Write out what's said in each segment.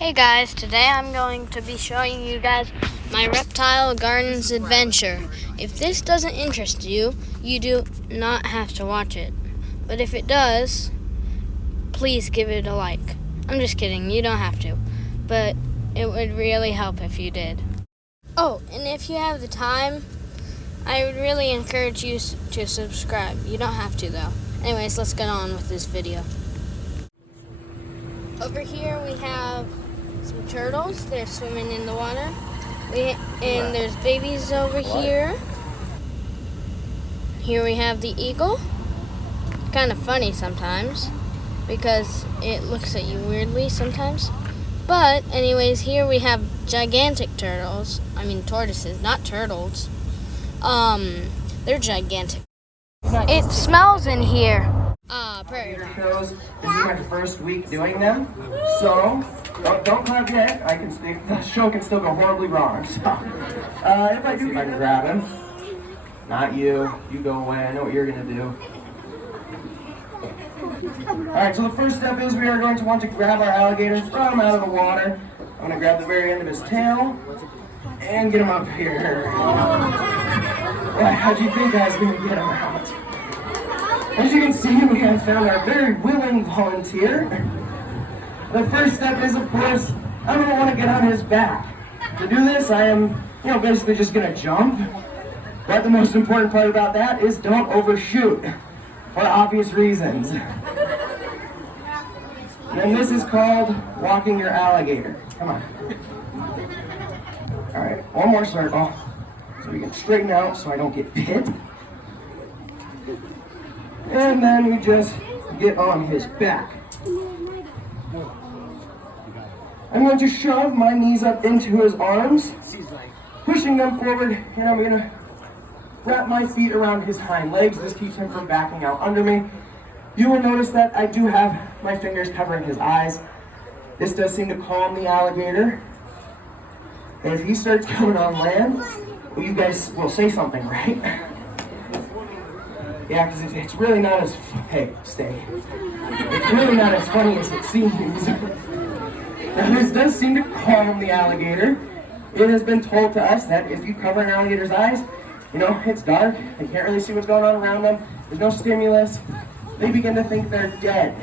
Hey guys, today I'm going to be showing you guys my Reptile Gardens adventure. If this doesn't interest you, you do not have to watch it. But if it does, please give it a like. I'm just kidding, you don't have to. But it would really help if you did. Oh, and if you have the time, I would really encourage you to subscribe. You don't have to though. Anyways, let's get on with this video. Over here we have some turtles. They're swimming in the water. And there's babies over here. Here we have the eagle. Kind of funny sometimes because it looks at you weirdly sometimes. But anyways, here we have gigantic turtles. I mean tortoises, not turtles. They're gigantic. It smells in here. Shows. This is my first week doing them, so don't clap yet. The show can still go horribly wrong. So, if I can grab him. Not you. You go away. I know what you're gonna do. All right. So the first step is we are going to want to grab our alligator, throw him out of the water. I'm gonna grab the very end of his tail and get him up here. How'd you think I was gonna get him out? As you can see, we have found our very willing volunteer. The first step is, of course, I'm going to want to get on his back. To do this, I am, basically just going to jump. But the most important part about that is don't overshoot, for obvious reasons. And this is called walking your alligator. Come on. All right, one more circle, so we can straighten out so I don't get bit. And then we just get on his back. I'm going to shove my knees up into his arms, pushing them forward, and I'm going to wrap my feet around his hind legs. This keeps him from backing out under me. You will notice that I do have my fingers covering his eyes. This does seem to calm the alligator. And if he starts coming on land, well, you guys will say something, right? Yeah, because it's really not as It's really not as funny as it seems. Now, this does seem to calm the alligator. It has been told to us that if you cover an alligator's eyes, it's dark. They can't really see what's going on around them. There's no stimulus. They begin to think they're dead.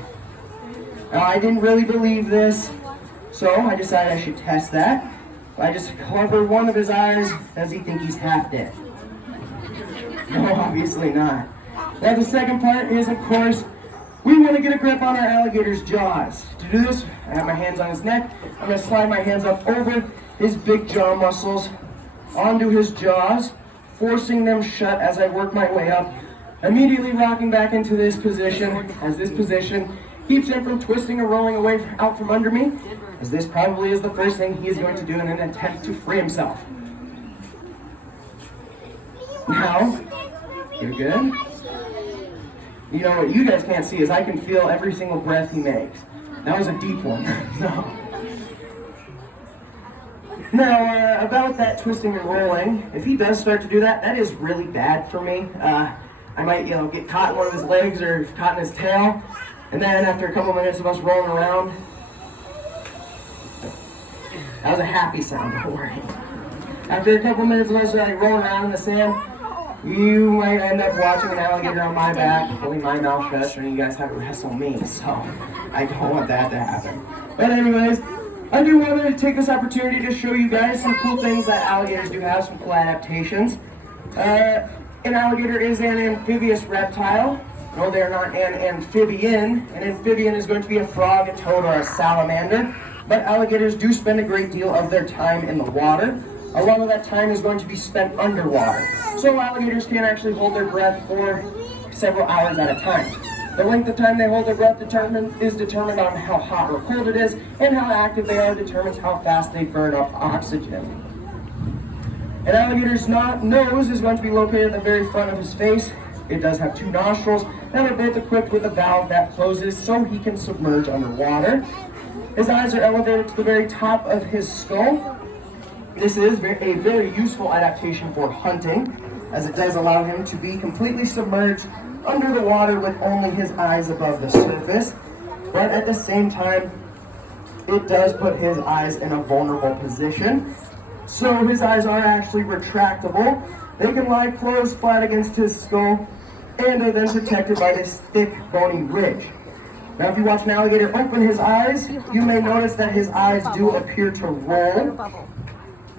Now, I didn't really believe this, so I decided I should test that. I just cover one of his eyes. Does he think he's half dead? No, obviously not. Now the second part is, of course, we want to get a grip on our alligator's jaws. To do this, I have my hands on his neck. I'm going to slide my hands up over his big jaw muscles onto his jaws, forcing them shut as I work my way up, immediately rocking back into this position, as this position keeps him from twisting or rolling away out from under me, as this probably is the first thing he is going to do in an attempt to free himself. Now, you're good? What you guys can't see is I can feel every single breath he makes. That was a deep one. Now, about that twisting and rolling, if he does start to do that, that is really bad for me. I might, get caught in one of his legs or caught in his tail, and then after a couple minutes of us rolling around, that was a happy sound, don't worry. After a couple minutes of us rolling around in the sand, you might end up watching an alligator on my back, holding my mouth shut, and you guys have to wrestle me, so I don't want that to happen. But anyways, I do want to take this opportunity to show you guys some cool things that alligators do have, some cool adaptations. An alligator is an amphibious reptile. No, they're not an amphibian. An amphibian is going to be a frog, a toad, or a salamander. But alligators do spend a great deal of their time in the water. A lot of that time is going to be spent underwater. So alligators can actually hold their breath for several hours at a time. The length of time they hold their breath is determined on how hot or cold it is, and how active they are determines how fast they burn up oxygen. An alligator's nose is going to be located at the very front of his face. It does have two nostrils that are both equipped with a valve that closes so he can submerge underwater. His eyes are elevated to the very top of his skull. This is a very useful adaptation for hunting, as it does allow him to be completely submerged under the water with only his eyes above the surface. But at the same time, it does put his eyes in a vulnerable position. So his eyes are actually retractable. They can lie closed flat against his skull, and are then protected by this thick, bony ridge. Now, if you watch an alligator open his eyes, you may notice that his eyes do appear to roll.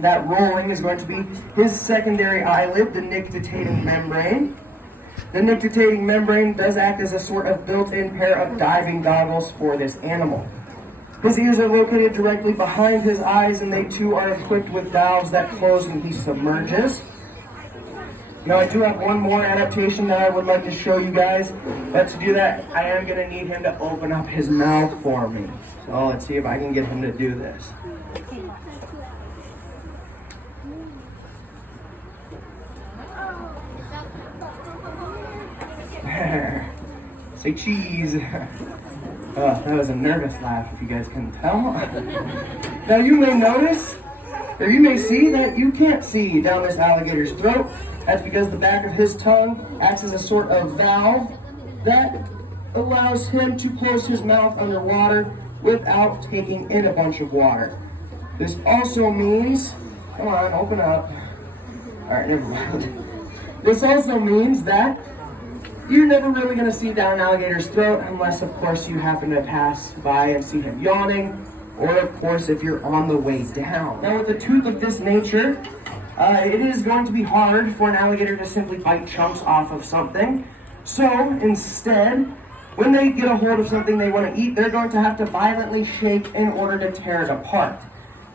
That rolling is going to be his secondary eyelid, the nictitating membrane. The nictitating membrane does act as a sort of built-in pair of diving goggles for this animal. His ears are located directly behind his eyes, and they too are equipped with valves that close when he submerges. Now, I do have one more adaptation that I would like to show you guys, but to do that, I am going to need him to open up his mouth for me. So let's see if I can get him to do this. Say cheese. Oh, that was a nervous laugh, if you guys couldn't tell. Now you may notice, or you may see that you can't see down this alligator's throat. That's because the back of his tongue acts as a sort of valve that allows him to close his mouth underwater without taking in a bunch of water. This also means, come on, open up. All right, never mind. This also means that you're never really going to see down an alligator's throat unless, of course, you happen to pass by and see him yawning, or, of course, if you're on the way down. Now, with a tooth of this nature, it is going to be hard for an alligator to simply bite chunks off of something. So, instead, when they get a hold of something they want to eat, they're going to have to violently shake in order to tear it apart.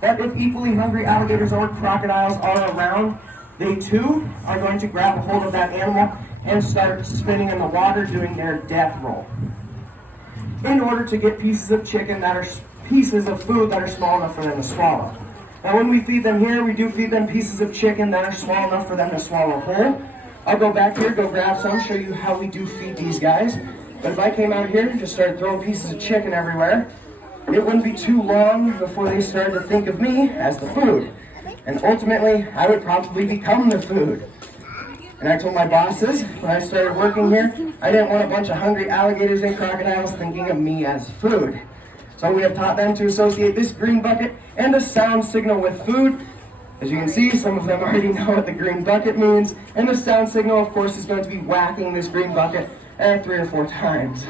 But if equally hungry alligators or crocodiles are around, they too are going to grab a hold of that animal and start spinning in the water, doing their death roll, in order to get pieces of chicken that are pieces of food that are small enough for them to swallow. Now, when we feed them here, we do feed them pieces of chicken that are small enough for them to swallow whole. I'll go back here, go grab some, show you how we do feed these guys. But if I came out here and just started throwing pieces of chicken everywhere, it wouldn't be too long before they started to think of me as the food. And ultimately, I would probably become the food. And I told my bosses when I started working here, I didn't want a bunch of hungry alligators and crocodiles thinking of me as food. So we have taught them to associate this green bucket and a sound signal with food. As you can see, some of them already know what the green bucket means. And the sound signal, of course, is going to be whacking this green bucket 3 or 4 times.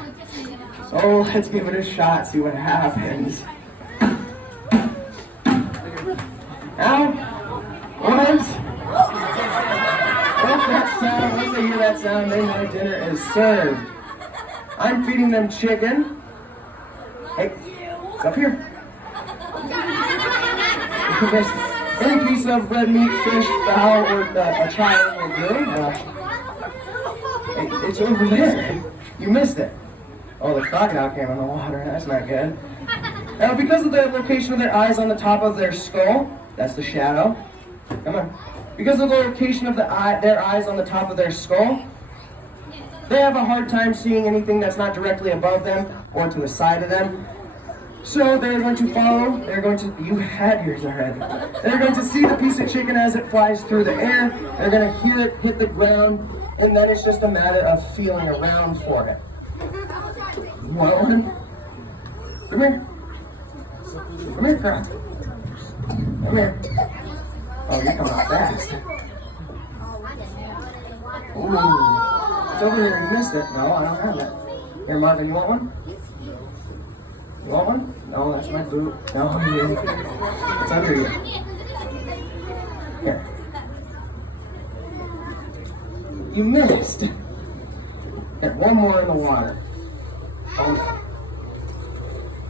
So let's give it a shot, see what happens. Now, once they hear that sound, they know dinner is served. I'm feeding them chicken. Hey, it's up here. Any piece of red meat, fish, fowl, or a child will do. It's over there. You missed it. Oh, the crocodile came in the water. That's not good. Now, because of the location of their eyes on the top of their skull, that's the shadow. Come on. Because of the location of their eyes on the top of their skull, they have a hard time seeing anything that's not directly above them or to the side of them. So they're going to follow, you had yours already. They're going to see the piece of chicken as it flies through the air. They're going to hear it hit the ground, and then it's just a matter of feeling around for it. You want one? Come here. Come here, Croc. Come here. Oh, you're coming out fast. Ooh. It's over there. You missed it. No, I don't have it. Here, Marvin, you want one? You want one? No, that's my boot. No, it's under you. Here. You missed. Here, one more in the water.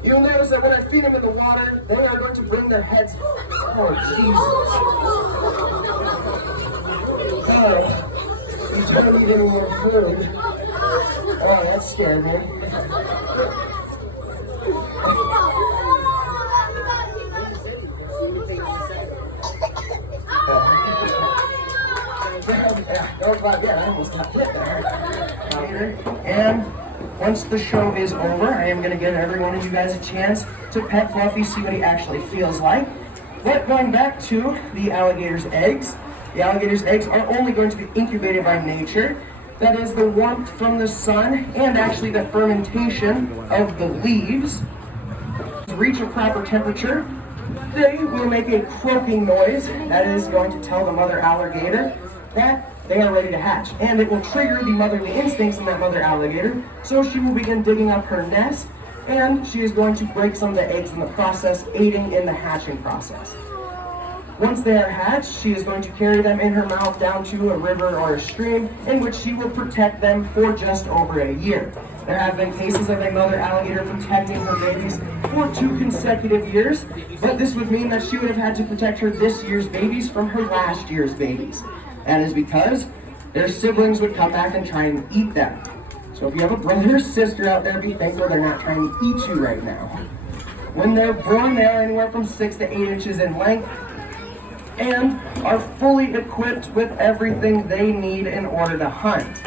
You'll notice that when I feed them in the water, they are going to bring their heads. Oh, Jesus. Oh, you don't need any more food. Oh, that scared me. I almost got hit there. And once the show is over, I am going to give every one of you guys a chance to pet Fluffy, see what he actually feels like. But going back to the alligator's eggs, the alligator's eggs are only going to be incubated by nature. That is the warmth from the sun and actually the fermentation of the leaves. to reach a proper temperature, they will make a croaking noise that is going to tell the mother alligator that they are ready to hatch. And it will trigger the motherly instincts in that mother alligator, so she will begin digging up her nest, and she is going to break some of the eggs in the process, aiding in the hatching process. Once they are hatched, she is going to carry them in her mouth down to a river or a stream, in which she will protect them for just over a year. There have been cases of a mother alligator protecting her babies for 2 consecutive years, but this would mean that she would have had to protect her this year's babies from her last year's babies. That is because their siblings would come back and try and eat them. So if you have a brother or sister out there, be thankful they're not trying to eat you right now. When they're born, they are anywhere from 6 to 8 inches in length and are fully equipped with everything they need in order to hunt.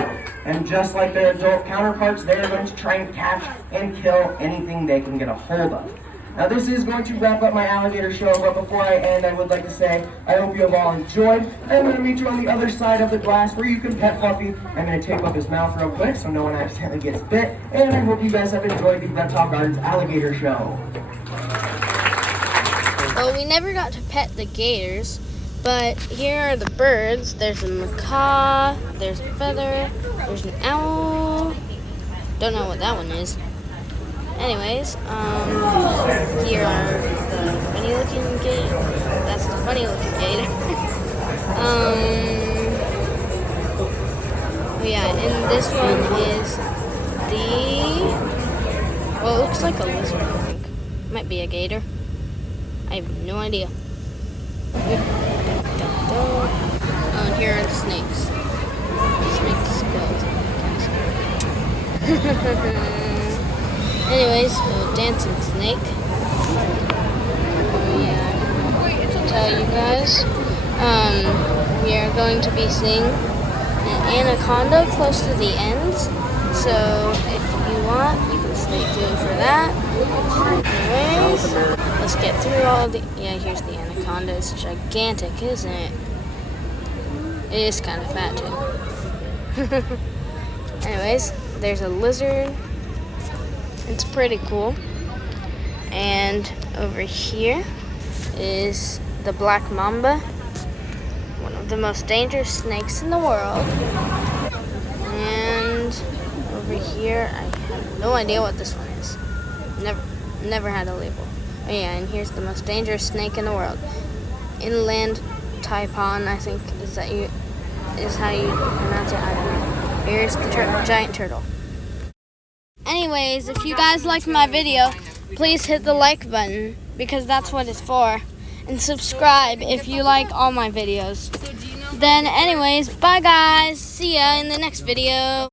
And just like their adult counterparts, they are going to try and catch and kill anything they can get a hold of. Now this is going to wrap up my alligator show, but before I end, I would like to say, I hope you have all enjoyed. I'm going to meet you on the other side of the glass where you can pet Puppy. I'm going to tape up his mouth real quick so no one accidentally gets bit. And I hope you guys have enjoyed the Reptile Gardens alligator show. Well, we never got to pet the gators, but here are the birds. There's a macaw, there's a feather, there's an owl. Don't know what that one is. Anyways, here are the funny looking gator. That's the funny looking gator. Yeah, and this one is well, it looks like a lizard, I think. Might be a gator. I have no idea. And here are the snakes. Snake skulls. Anyways, a dancing snake. Yeah, to tell you guys, we are going to be seeing an anaconda close to the ends. So if you want, you can stay tuned for that. Anyways, let's get through all the. Yeah, here's the anaconda. It's gigantic, isn't it? It is kind of fat too. Anyways, there's a lizard. It's pretty cool. And over here is the black mamba, one of the most dangerous snakes in the world. And over here, I have no idea what this one is. Never had a label. Oh yeah, and here's the most dangerous snake in the world. Inland taipan, I think is how you pronounce it. I don't know. Here's the giant turtle. Anyways, if you guys liked my video, please hit the like button because that's what it's for. And subscribe if you like all my videos. Then anyways, bye guys. See ya in the next video.